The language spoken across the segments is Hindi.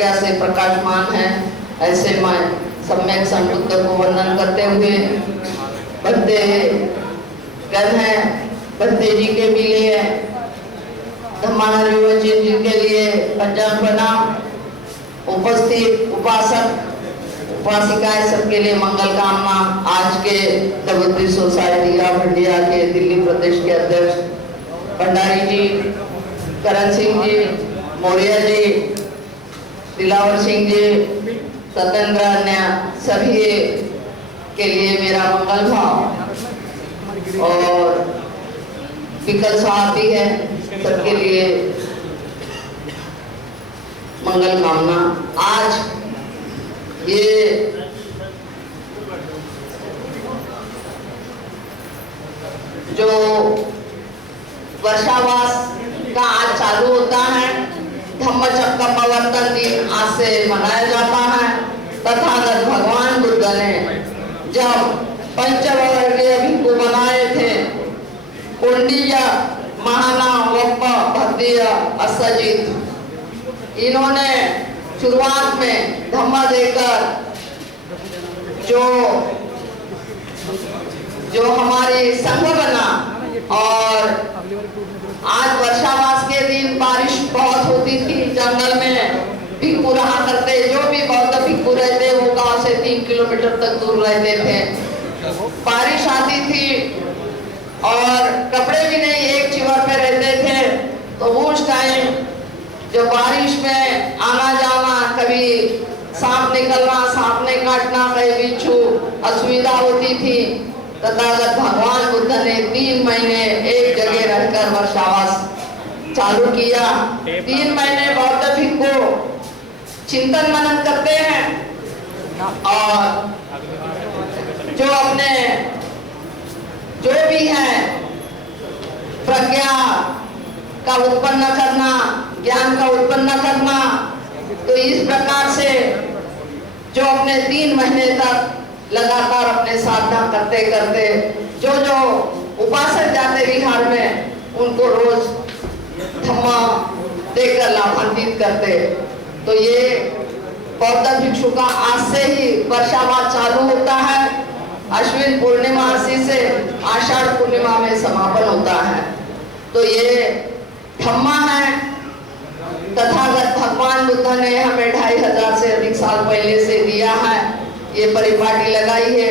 प्रज्ञा से प्रकाशमान है। ऐसे मैं सम्यक संबुद्ध को वंदन करते हुए बंदे गण है, बंदे जी के भी लिए, धम्मानंद विमोचन जी के लिए पंजाब प्रणाम, उपस्थित उपासक उपासिकाएं सबके लिए मंगल कामना। आज के जगती सोसाइटी ऑफ इंडिया के दिल्ली प्रदेश के अध्यक्ष भंडारी जी, करण सिंह जी, मौर्य जी, दिलावर सिंह जी, सत्येंद्र अन्य सभी के लिए मेरा मंगल भाव और विकल साथी है सबके लिए मंगल कामना। आज ये जो वर्षावास का आज चालू होता है, धम्मचक्र प्रवर्तन दिन आज से मनाया जाता है। तथागत भगवान बुद्ध ने जब पंचवर्गीय भिक्षु बनाए थे, कुंडीय, महाना, वप्प, भद्दीय, असजित, इन्होंने शुरुआत में धम्मा देकर जो हमारी संघ बना। और आज वर्षावास के दिन बारिश बहुत होती थी, जंगल में भिक्षु रहा करते, जो भी बौद्ध भिक्षु रहते वो गांव से 3 किलोमीटर तक दूर रहते थे। बारिश आती थी और कपड़े भी नहीं, एक चिवर पे रहते थे। तो उस टाइम जो बारिश में आना जाना, कभी सांप निकलना, सांप ने काटना, कहीं बिच्छू, असुविधा होती थी। तथागत भगवान बुद्ध ने 3 महीने एक जगह रहकर वर्षावास चालू किया। 3 महीने बौद्ध भिक्षु चिंतन मनन करते हैं और जो अपने जो भी है प्रज्ञा का उत्पन्न करना, ज्ञान का उत्पन्न करना। तो इस प्रकार से जो अपने 3 महीने तक लगातार अपने साधना करते करते जो उपासक जाते विहार में, उनको रोज धम्मा देकर लाभान्वित करते। तो ये बौद्ध भिक्षु का आज से ही वर्षावास चालू होता है। अश्विन पूर्णिमा से आषाढ़ पूर्णिमा में समापन होता है। तो ये धम्मा है, तथागत भगवान बुद्ध ने हमें 2500 से अधिक साल पहले से दिया है। ये परिपाटी लगाई है,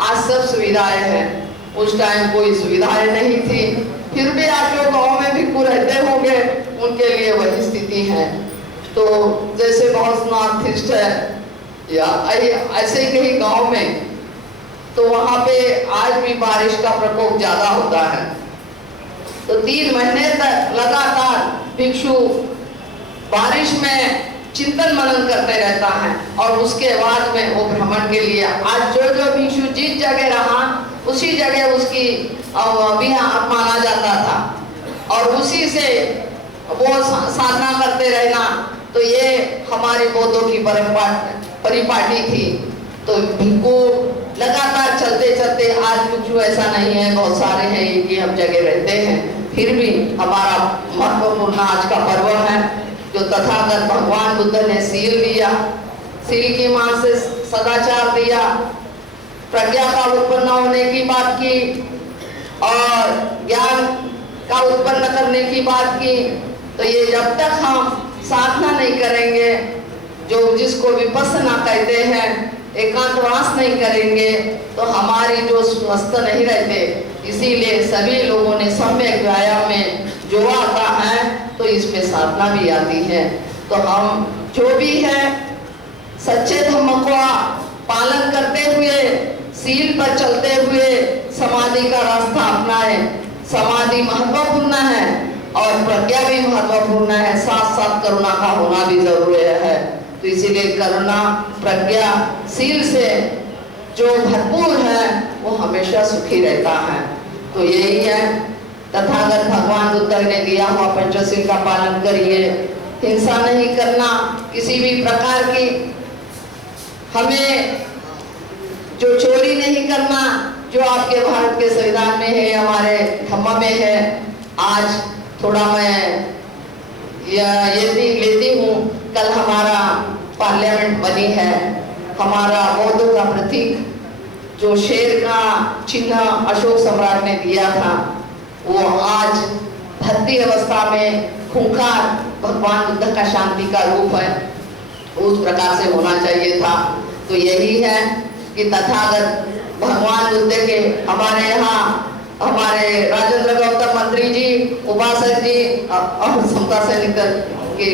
आज सब सुविधाएं हैं, उस टाइम कोई सुविधाएं नहीं थी। फिर भी आज जो गांव में भिक्षु रहते होंगे उनके लिए वही स्थिति है। तो जैसे बहुत नॉर्थ है या ऐसे कहीं गांव में, तो वहां पे आज भी बारिश का प्रकोप ज्यादा होता है। तो 3 महीने तक लगातार भिक्षु बारिश में चिंतन मनन करते रहता है और उसके बाद में वो भ्रमण के लिए आज जो भिक्षु जिस जगह रहा उसी जगह उसकी विहार माना जाता था और उसी से वो साधना करते रहना। तो ये हमारी बौद्धों की परिपाटी थी। तो भिक्षु लगातार चलते चलते, आज भिक्षु ऐसा नहीं है, बहुत सारे हैं, एक ही हम जगह रहते हैं। फिर भी हमारा महत्वपूर्ण आज का पर्व है जो तथागत भगवान बुद्ध ने सील दिया, सील की मान से सदाचार दिया, प्रज्ञा का उत्पन्न होने की बात की और ज्ञान का उत्पन्न करने की बात की। तो ये जब तक हम साधना नहीं करेंगे, जो जिसको विपස්සना कहते हैं, एकांतवास नहीं करेंगे, तो हमारी जो स्वस्थ नहीं रहते। इसीलिए सभी लोगों ने सम्यक व्यायाम में जो आता है तो इसमें साधना भी आती है। तो हम जो भी है सच्चे धम्म का पालन करते हुए, सील पर चलते हुए समाधि का रास्ता अपनाए। समाधि महत्वपूर्ण है और प्रज्ञा भी महत्वपूर्ण है, साथ साथ करुणा का होना भी जरूरी है। तो इसीलिए करुणा, प्रज्ञा, सील से जो भरपूर है वो हमेशा सुखी रहता है। तो यही है तथागत भगवान बुद्ध ने दिया हुआ पंचशील का पालन करिए, हिंसा नहीं करना किसी भी प्रकार की, हमें जो चोरी नहीं करना, जो आपके भारत के संविधान में है, हमारे धम्म में है। आज थोड़ा मैं ये लेती हूँ, कल हमारा पार्लियामेंट बनी है। हमारा बौद्ध का प्रतीक जो शेर का चिन्ह अशोक सम्राट ने दिया था, वो आज भद्दी अवस्था में खूंखार भगवान बुद्ध का शांति का रूप है, उस प्रकार से होना चाहिए था। तो यही है कि तथागत भगवान बुद्ध के हमारे यहाँ हमारे राजेंद्र गौतम मंत्री जी, उपासक जी और समता सैनिक के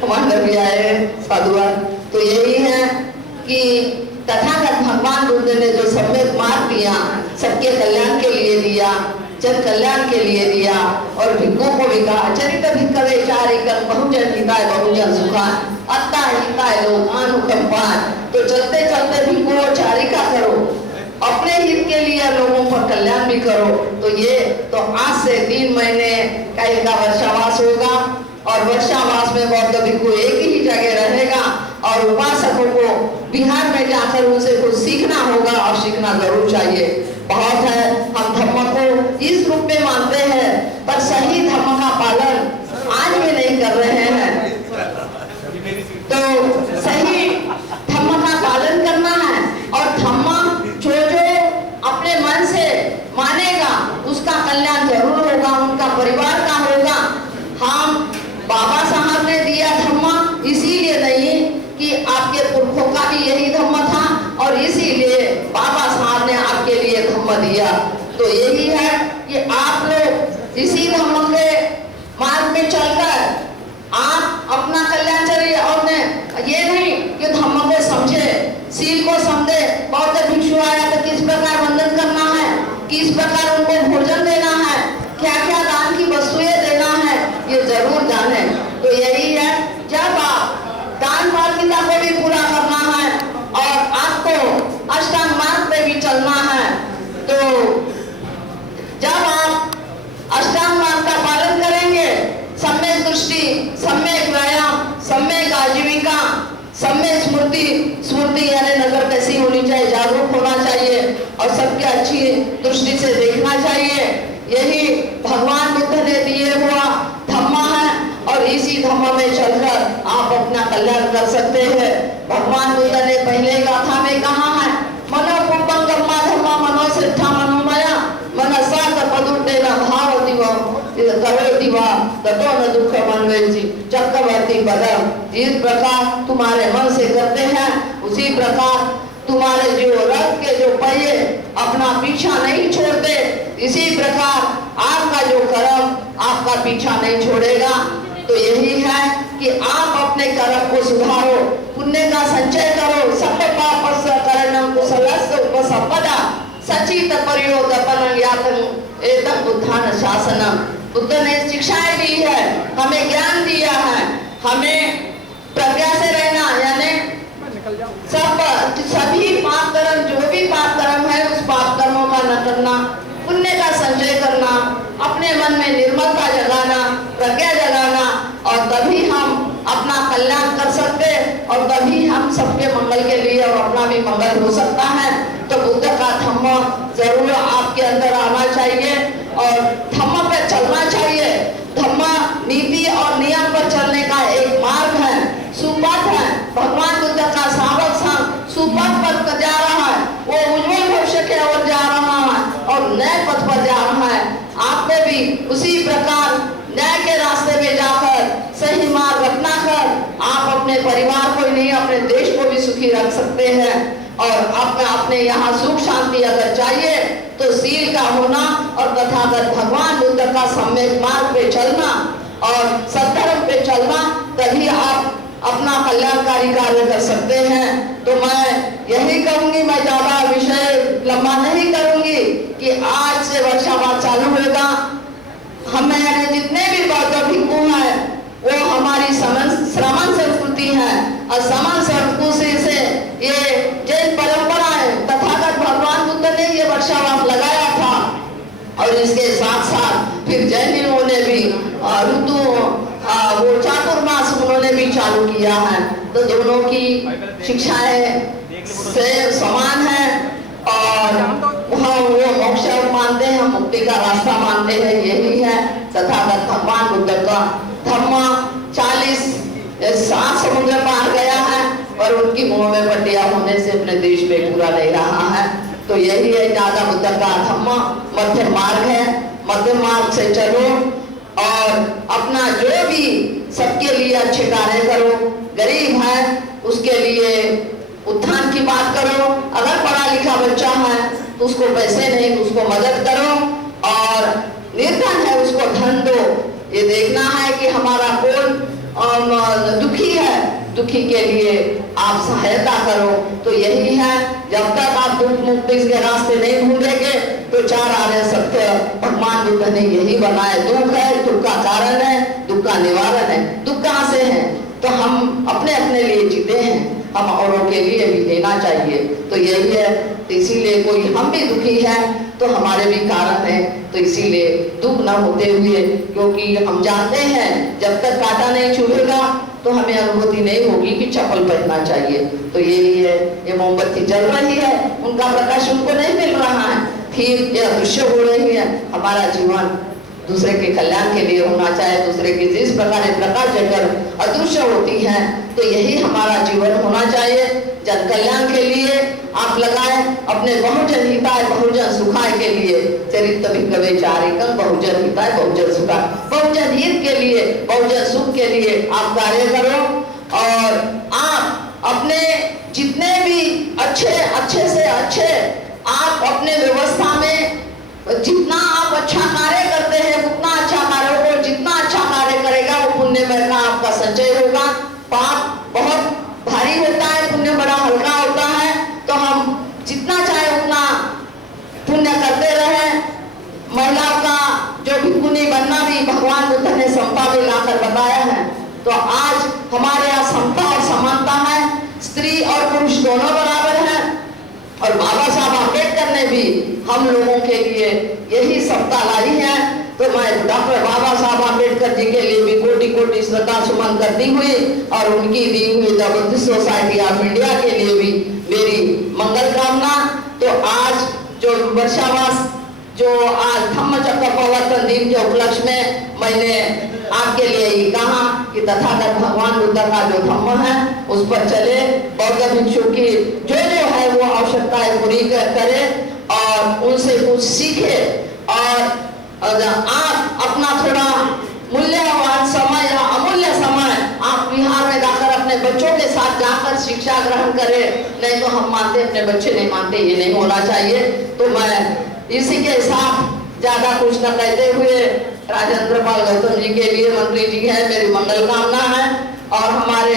कमांडर भी आए साधुवाद। तो यही है कि तथागत भगवान बुद्ध ने जो सम्यक मार्ग दिया, सबके कल्याण के लिए दिया, जन कल्याण के लिए दिया, और भिक्षुओं को भी कहा चरित भिक्षवे चारिकं बहुजन हिताय बहुजन सुखाय अत्ता हिताय लोकानुकंपाय। तो चलते चलते भिक्षुओं चारिका करो, अपने हित के लिए लोगों पर कल्याण भी करो। तो ये तो आज से 3 महीने का इनका वर्षावास होगा, और वर्षावास में बौद्ध भिक्षु एक ही जगह रहेगा, और उपासकों को बिहार में जाकर उनसे कुछ सीखना होगा, और सीखना जरूर चाहिए। बहुत है, हम धर्म को इस रूप में मानते हैं, पर सही धर्म का पालन आज भी नहीं कर रहे हैं। तो सही धर्म का पालन करना है, और धर्म जो अपने मन से मानेगा उसका कल्याण जरूर होगा, उनका परिवार का होगा। हम बाबा साहब ने दिया धर्म इसीलिए नहीं कि आपके पुरखों का भी यही धर्म था, और इसीलिए बाबा साहब ने आपके लिए धर्म दिया। तो यही है कि आप लोग इसी धर्म के मार्ग में चलकर आप अपना कल्याण करिए, और ये नहीं कि धर्म को समझे, सील को समझे। बौद्ध भिक्षु आया तो किस प्रकार वंदन करना है, किस प्रकार उनको भोजन देना है, क्या क्या दान की वस्तुएं देना है, ये जरूर जाने। तो यही है, जब आप दान मार्गिकता को भी पूरा करना है और आपको अष्टांग मार्ग पे भी चलना है, तो जब आप अष्टांग मार्ग का पालन करेंगे, सम्यक दृष्टि, सम्यक व्यायाम, सम्यक आजीविका, सम्यक स्मृति यानी नजर कैसी होनी चाहिए, जागरूक होना चाहिए, और सबके अच्छी दृष्टि से देखना चाहिए। यही भगवान बुद्ध ने दिए हुआ धम्म है, और इसी धम्म में चलकर आप अपना कल्याण कर सकते हैं। भगवान बुद्ध ने पहले गाथा में कहा है, मनोकुंभं कर्मा धम्मा मनोश्रेष्ठा मनोमया मनसा तपदुर्देन भावति व करोति वा ततो न दुःखमन्वेषि चक्रवर्ती पदम। जिस प्रकार तुम्हारे मन से करते हैं, उसी प्रकार तुम्हारे जो रथ के जो पहिए अपना पीछा नहीं छोड़ते, इसी प्रकार आपका जो कर्म आपका पीछा नहीं छोड़ेगा। तो यही है कि आप अपने कर्म को सुधारो, पुण्य का संचय करो। सब पापस्य करणं कुशलस्य उपसंपदा सचित पर्योदपनं यातं एतं बुद्धान शासनम। बुद्ध ने शिक्षाएं दी है, हमें ज्ञान दिया है, हमें प्रज्ञा से रहना, यानी सभी पाप कर्म, जो भी पाप कर्म है उस पाप कर्मों का न करना, पुण्य का संचय करना, अपने मन में निर्मलता जगाना, प्रज्ञा जगाना, और तभी हम अपना कल्याण कर सकते, और तभी हम सबके मंगल के लिए और अपना भी मंगल हो सकता है। तो बुद्ध का धम्म जरूर आपके अंदर आना चाहिए, और धम्म पे चलना चाहिए। धम्म नीति और नियम पर चलने का एक मार्ग है, सुपथ है। भगवान बुद्ध का शावक संघ सुपथ पर जा रहा है, वो उज्जवल भविष्य की ओर जा रहा है और नए पथ पर जा रहा है। आप में भी उसी प्रकार न्याय के रास्ते में जाकर सही मार्ग अपनाकर आप अपने परिवार को ही नहीं, अपने देश को भी सुखी रख सकते हैं। और अपने यहाँ सुख शांति अगर चाहिए तो सील का होना और तथागत भगवान बुद्ध का सम्यक मार्ग पे चलना और सद्धर्म पे चलना, तभी आप अपना कल्याणकारी कार्य कर सकते हैं। तो मैं यही कहूंगी, मैं ज्यादा विषय लंबा नहीं करूंगी कि आज से वर्षावास चालू होगा। हमारे जितने भी बौद्ध भिक्षु हैं वो हमारी श्रमण संस्कृति है, और श्रमण संस्कृति से ये जैन परंपरा है। तथागत भगवान बुद्ध ने ये वर्षावास लगाया था, और इसके साथ साथ फिर जैनियों ने भी ऋतु वो चातुर्मास उन्होंने भी चालू किया है। तो दोनों की शिक्षाएं से समान है, और वहाँ वो मोक्ष मानते हैं, मुक्ति का रास्ता मानते हैं। यही है तथागत भगवान बुद्ध का धम्म। 40 सात समुद्र पार गया है और उनकी मुंह में पट्टियां होने से अपने देश में पूरा नहीं रहा है। तो यही है दादा बुद्ध का धम्म मध्य मार्ग है। मध्य मार्ग से चलो और अपना जो भी सबके लिए अच्छे कार्य करो। गरीब है उसके लिए उत्थान की बात करो। अगर पढ़ा लिखा बच्चा है तो उसको पैसे नहीं, उसको मदद करो, और निर्धन है उसको धन दो। ये देखना है कि हमारा कौन दुखी है, दुखी के लिए आप सहायता करो। तो यही है, जब तक आप दुख मुक्ति के रास्ते नहीं ढूंढेंगे तो चार आर्य सत्य भगवान बुद्ध ने यही बनाए। दुख है, दुख का कारण है, दुख का निवारण है। दुख कहाँ से है? तो हम अपने अपने लिए जीते हैं, हम औरों के लिए भी देना चाहिए। तो यही है, तो इसीलिए कोई हम भी दुखी है तो हमारे भी कारण है। तो इसीलिए दुख न होते हुए, क्योंकि हम जानते हैं जब तक कांटा नहीं चुभेगा तो हमें अनुभूति नहीं होगी कि चप्पल पहनना चाहिए। तो यही है, ये मोमबत्ती जल रही है, उनका प्रकाश उनको नहीं मिल रहा है, फिर ये अदृश्य हो रही है। हमारा जीवन दूसरे के कल्याण के लिए होना चाहिए। दूसरे की जिस प्रकार प्रकाश जलकर अदृश्य होती है, तो यही हमारा जीवन होना चाहिए। जन कल्याण के लिए आप लगाए, अपने बहुजन हिताय बहुजन सुखाय के लिए। चरित्र भिक्खवे चारिकं बहुजन हिताय बहुजन सुखाय, बहुजन हित के लिए, बहुजन सुख के लिए आप कार्य करो। और आप अपने जितने भी अच्छे से अच्छे आप अपने व्यवस्था में जितना आप अच्छा कार्य करते हैं उतना अच्छा कार्य होगा। जितना अच्छा कार्य करेगा वो पुण्यमय का आपका संचय होगा। पाप बहुत भारी होता है, पुण्य बड़ा हल्का होता है। तो हम जितना चाहे उतना पुण्य करते रहे। महिलाओं का जो भिक्षुनी बनना भी भगवान बुद्ध ने समता में लाकर बताया है। तो आज हमारे यहाँ समता और समानता है, स्त्री और पुरुष दोनों बराबर हैं। और बाबा साहब अम्बेडकर ने भी हम लोगों के लिए यही सत्ता लाई है। तो मैं डॉक्टर बाबा साहब अम्बेडकर जी के लिए भी कोटि कोटि श्रद्धा सुमन करती हुई और उनकी दी हुई the Buddhist society of India के लिए भी मेरी मंगल कामना। तो आज जो वर्षावास, जो आज धम्म चक्र प्रवर्तन दिन के उपलक्ष्य में मैंने आपके लिए ही कहा कि तथागत भगवान बुद्ध का जो धम्म है उस पर चले, बौद्ध भिक्षु की जो है वो आवश्यकताएं पूरी करे और उनसे कुछ सीखे। और आप अपना थोड़ा मूल्यवान समय या अमूल्य समय आप बिहार में जाकर अपने बच्चों के साथ जाकर शिक्षा ग्रहण करें। नहीं तो हम मानते, अपने बच्चे नहीं मानते, ये नहीं होना चाहिए। तो मैं इसी के साथ ज्यादा कुछ न कहते हुए राजेंद्र पाल गौतम जी के लिए, मंत्री जी है, मेरी मंगल कामना है। और हमारे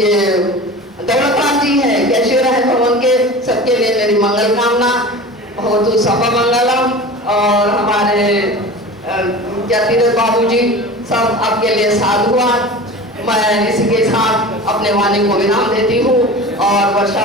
ये दौलतराम जी है, कैशियर है भवन के, सबके लिए मेरी मंगल कामना। बहुत सफा मंगलम। और हमारे तीरथ बाबू जी सब आपके लिए साधुवाद। मैं इसी के साथ अपने वाणी को विराम देती हूँ और वर्षा